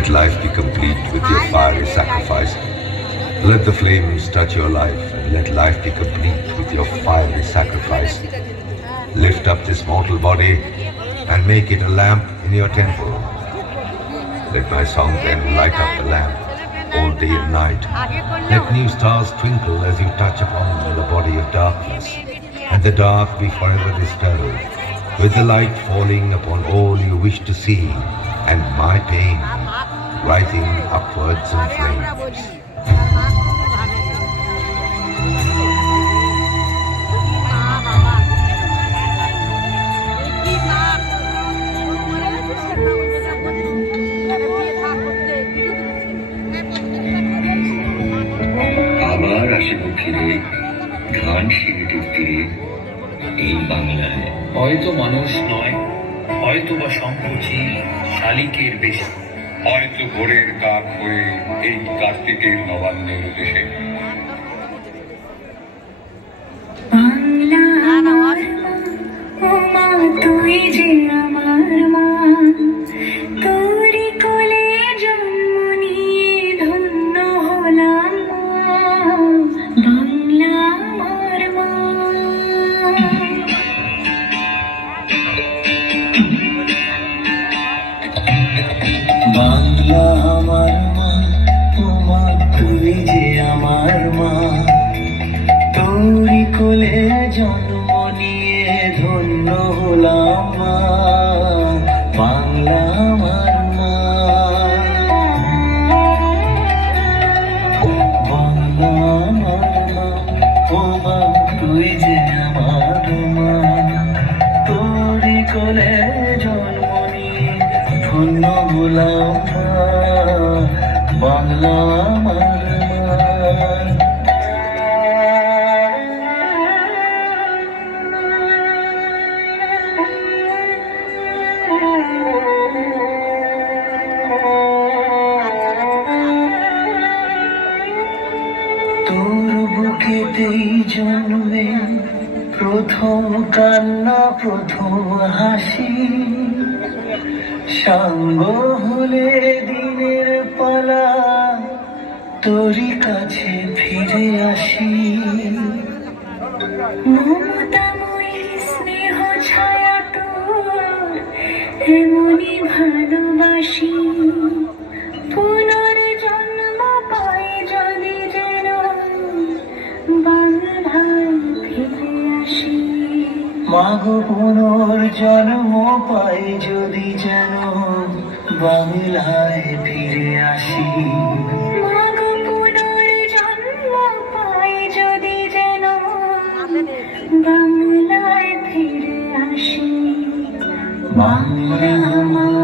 Let life be complete with your fiery sacrifice. Let the flames touch your life, and let life be complete with your fiery sacrifice. Lift up this mortal body and make it a lamp in your temple. Let my song then light up the lamp all day and night. Let new stars twinkle as you touch upon the body of darkness, and the dark be forever dispelled, with the light falling upon all you wish to see, and my pain rising upwards in flames. আবার আসিব ফিরে ধান সিঁড়িটির তীরে এই বাংলায়। হয়তো মানুষ নয়, হয়তো বা সংকোচী শালিকের বেশি, হয়তো ভোরের কাক হয়ে এই কার্তিকের নবান্নের দেশে। তুই যে আমার মা, তোরি কোলে জন্ম নিয়ে ধন্য হলাম বাংলা আমার মা। বাংলা আমার মা, ও মা তুই যে আমার মা, তোরি কোলে জন্ম নিয়ে ধন্য হলাম মা, বাংলা আমার মা। বাংলা আমার মা, ও মা তুই যে আমার মা, তোরি কোলে জন্ম নিয়ে ধন্য হলাম মা, বাংলা আমার মা। তোর বুকেতেই জন্মে প্রথম কান্না, প্রথম হাসি, সাঙ্গ হলে দিনের পালা তোরই কাছে ফিরে আসি। মমতাময়ী স্নেহ ছায়া তোর এমনই ভালোবাসি, পুনর্জন্ম পাই যদি যেন বাংলায় ফিরে আসি। মাগো পুনর্জন্ম পাই যদি যেন বাংলায় ফিরে আসি। মাগো পুনর্জন্ম পাই যদি যেন বাংলায় ফিরে আসি। বাংলা আমার